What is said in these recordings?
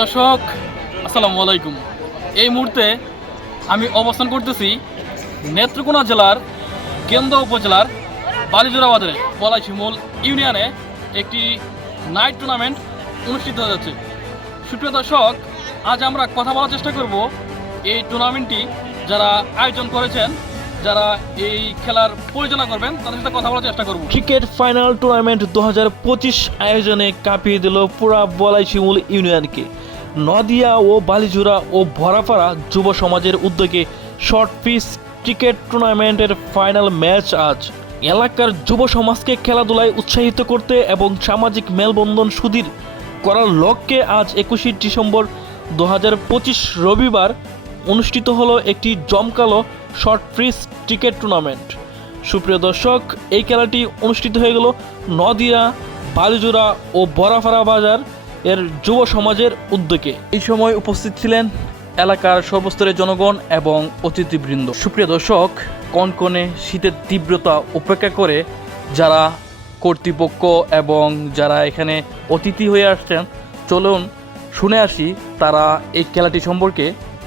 দর্শক, আসসালামু আলাইকুম। এই মুহূর্তে আমি অবস্থান করতেছি নেত্রকোনা জেলার কেন্দুয়া উপজেলার বালিজোড়া বাজারে পলাশিমূল ইউনিয়নে একটি নাইট টুর্নামেন্ট অনুষ্ঠিত হয়ে যাচ্ছে। সুপ্রিয় দর্শক, আজ আমরা কথা বলার চেষ্টা করব এই টুর্নামেন্টটি যারা আয়োজন করেছেন, যারা এই খেলার পরিচালনা করবেন, তাদের সাথে কথা বলার চেষ্টা করব। ক্রিকেট ফাইনাল টুর্নামেন্ট 2025 আয়োজনে কাঁপিয়ে দিল পুরা পলাশিমূল ইউনিয়নকে। নদিয়া ও বালিজোড়া ও ভরাপাড়া যুব সমাজের উদ্যোগে শর্ট পিচ ক্রিকেট টুর্নামেন্টের ফাইনাল ম্যাচ আজ। এলাকার যুব সমাজকে খেলাধুলায় উৎসাহিত করতে এবং সামাজিক মেলবন্ধন সুদৃঢ় করার লক্ষ্যে আজ 21 ডিসেম্বর 2025 রবিবার অনুষ্ঠিত হলো একটি জমকালো শর্ট পিচ ক্রিকেট টুর্নামেন্ট। সুপ্রিয় দর্শক, এই খেলাটি অনুষ্ঠিত হয়ে গেল নদিয়া, বালিজোড়া ও ভরাপাড়া বাজার এর যুব সমাজের উদ্যোগে। এই সময় উপস্থিত ছিলেন এলাকার সর্বস্তরের জনগণ এবং অতিথিবৃন্দ। সুপ্রিয় দর্শক, কনকনে শীতের তীব্রতা উপেক্ষা করে যারা কর্তৃপক্ষ এবং যারা এখানে অতিথি হয়ে আসছেন, চলুন শুনে আসি তারা এই খেলাটি সম্পর্কে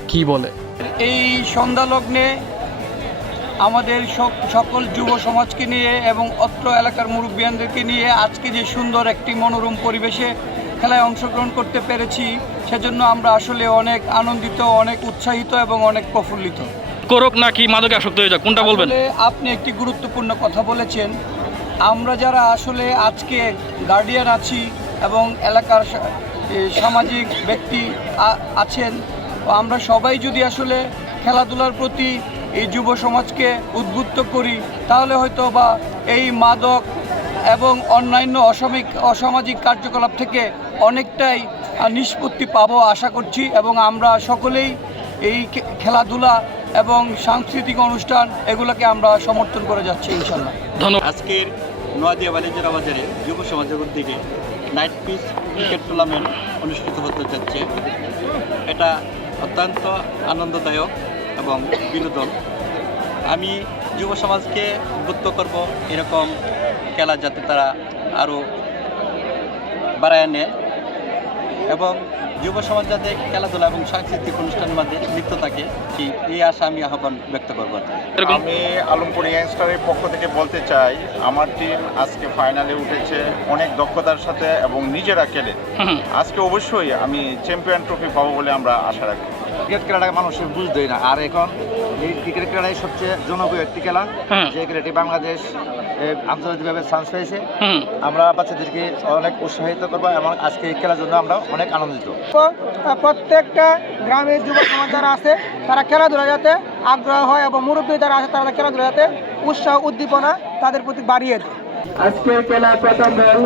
কি বলে। এই সন্ধ্যা লগ্নে আমাদের সকল যুব সমাজকে নিয়ে এবং অত্র এলাকার মুরব্বিয়ানদেরকে নিয়ে আজকে যে সুন্দর একটি মনোরম পরিবেশে খেলায় অংশগ্রহণ করতে পেরেছি, সেজন্য আমরা আসলে অনেক আনন্দিত, অনেক উৎসাহিত এবং অনেক প্রফুল্লিত। করুক নাকি মাদকে আসক্ত হয়ে যাক, কোনটা বলবেন? আপনি একটি গুরুত্বপূর্ণ কথা বলেছেন। আমরা যারা আসলে আজকে গার্ডিয়ান আছি এবং এলাকার সামাজিক ব্যক্তি আছেন, আমরা সবাই যদি আসলে খেলাধুলার প্রতি এই যুব সমাজকে উদ্বুদ্ধ করি, তাহলে হয়তো বা এই মাদক এবং অন্যান্য অসামাজিক কার্যকলাপ থেকে অনেকটাই নিষ্পত্তি পাবো আশা করছি। এবং আমরা সকলেই এই খেলাধুলা এবং সাংস্কৃতিক অনুষ্ঠান এগুলোকে আমরা সমর্থন করে যাচ্ছি ইনশাল্লাহ। ধন্যবাদ। আজকের নদিয়া বালিজোড়া বাজারে যুব সমাজের উদ্যোগে নাইট পিচ ক্রিকেট টুর্নামেন্ট অনুষ্ঠিত হতে যাচ্ছে। এটা অত্যন্ত আনন্দদায়ক এবং বিনোদন। আমি যুব সমাজকে উদ্বুদ্ধ করব এরকম খেলা যাতে তারা আরও বাড়ায় নেয় এবং যুব সমাজ যাতে খেলাধুলা এবং সাংস্কৃতিক অনুষ্ঠানের মধ্যে লিপ্ত থাকে, এই আশা আমি আহ্বান ব্যক্ত করব। আমি আলমপুর ইয়াংস্টারের পক্ষ থেকে বলতে চাই, আমার টিম আজকে ফাইনালে উঠেছে অনেক দক্ষতার সাথে এবং নিজেরা খেলে। আজকে অবশ্যই আমি চ্যাম্পিয়ন ট্রফি পাবো বলে আমরা আশা রাখি। ক্রিকেট খেলাটাকে মানুষের বুঝতেই না, আর এখন এই ক্রিকেট খেলাটাই সবচেয়ে জনপ্রিয় একটি খেলা, যে খেলাটি বাংলাদেশ আন্তর্জাতিকভাবে চান্স পেয়েছে। আমরা বাচ্চাদেরকে অনেক উৎসাহিত করবো এবং আজকে এই খেলার জন্য আমরা অনেক আনন্দিত। প্রত্যেকটা গ্রামের যুব সমাজ যারা আছে তারা খেলাধুলা যাতে আগ্রহ হয় এবং মুরব্বী যারা আছে তারা খেলাধুলা যাতে উৎসাহ উদ্দীপনা তাদের প্রতি বাড়িয়ে দেয়। আজকের খেলা প্রথম বল।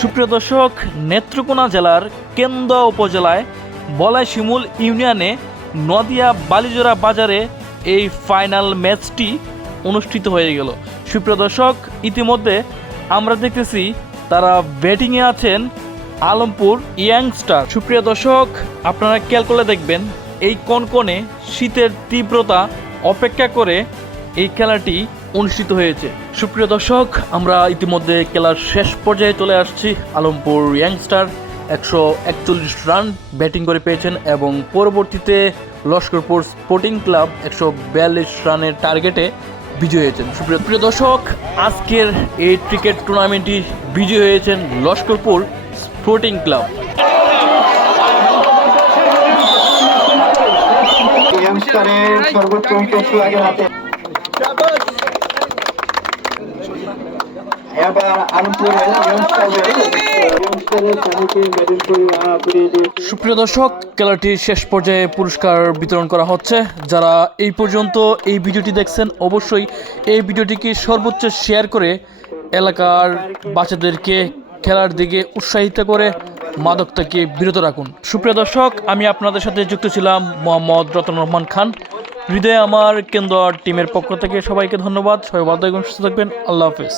সুপ্রিয় দর্শক, নেত্রকোনা জেলার কেন্দুয়া উপজেলায় পলাশিমূল ইউনিয়নে নদিয়া বালিজোড়া বাজারে এই ফাইনাল ম্যাচটি অনুষ্ঠিত হয়ে গেল। সুপ্রিয় দর্শক, ইতিমধ্যে আমরা দেখতেছি তারা ব্যাটিংয়ে আছেন আলমপুর ইয়াংস্টার। সুপ্রিয় দর্শক, আপনারা খেয়াল করে দেখবেন এই কনকনে শীতের তীব্রতা অপেক্ষা করে এই খেলাটি অনুষ্ঠিত হয়েছে। সুপ্রিয় দর্শক, আমরা ইতিমধ্যে খেলার শেষ পর্যায়ে চলে আসছি। আলমপুর ইয়াংস্টার 141 রান ব্যাটিং করে পেয়েছেন এবং পরবর্তীতে লস্করপুর স্পোর্টিং ক্লাব 142 রানের টার্গেটে বিজয়ী হয়েছেন। সুপ্রিয় দর্শক, আজকের এই ক্রিকেট টুর্নামেন্টটি বিজয়ী হয়েছেন লস্করপুর স্পোর্টিং ক্লাব। সুপ্রিয় দর্শক, খেলাটির শেষ পর্যায়ে পুরস্কার বিতরণ করা হচ্ছে। যারা এই পর্যন্ত এই ভিডিওটি দেখছেন, অবশ্যই এই ভিডিওটিকে সর্বোচ্চ শেয়ার করে এলাকার বাচ্চাদেরকে খেলার দিকে উৎসাহিত করে মাদক থেকে বিরত রাখুন। সুপ্রিয় দর্শক, আমি আপনাদের সাথে যুক্ত ছিলাম মোহাম্মদ রতন রহমান খান। হৃদয়ে আমার কেন্দুয়া টিমের পক্ষ থেকে সবাইকে ধন্যবাদ। সবাই ভালো থাকবেন, সুস্থ থাকবেন। আল্লাহ হাফেজ।